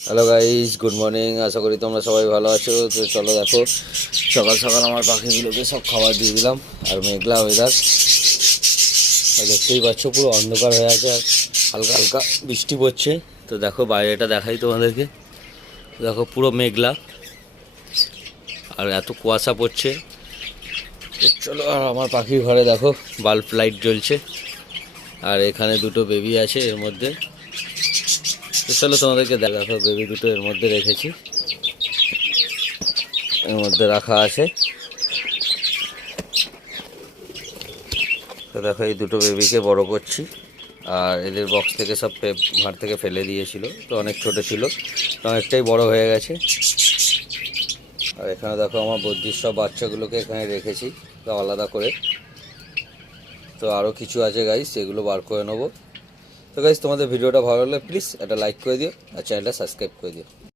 Hello guys good morning আশা করি তোমরা সবাই ভালো আছো। তো চলো দেখো, সকাল সকাল আমার পাখিগুলোকে সব খাবার দিয়ে দিলাম, আর মেঘলা ওয়েদার দেখতেই পাচ্ছ, পুরো অন্ধকার হয়ে আছে, আর হালকা হালকা বৃষ্টি পড়ছে। তো দেখো, বাইরেটা দেখাই তোমাদেরকে। দেখো, পুরো মেঘলা। আর এত কুয়াশা পড়ছে। চলো, আর আমার পাখির ঘরে দেখো, বাল্ব লাইট জ্বলছে। আর এখানে দুটো বেবি আছে এর মধ্যে। তো চলো তোমাদেরকে দেখো বেবি দুটো এর মধ্যে রেখেছি। এর মধ্যে রাখা আছে। তো দেখো, এই দুটো বেবিকে বড় করছি। আর এদের বক্স থেকে সব ভাঁড় থেকে ফেলে দিয়েছিল। তো অনেক ছোট ছিল, তো অনেকটাই বড় হয়ে গেছে। আর এখানে দেখো, আমার বদ্যির সব বাচ্চাগুলোকে এখানে রেখেছি, তো আলাদা করে। তো আরও কিছু আছে গাইস সেগুলো বার করে নেব। তো গাইজ তোমাদের ভিডিওটা ভালো লাগলে প্লিজ একটা লাইক করে দিও আর চ্যানেলটা সাবস্ক্রাইব করে দিও।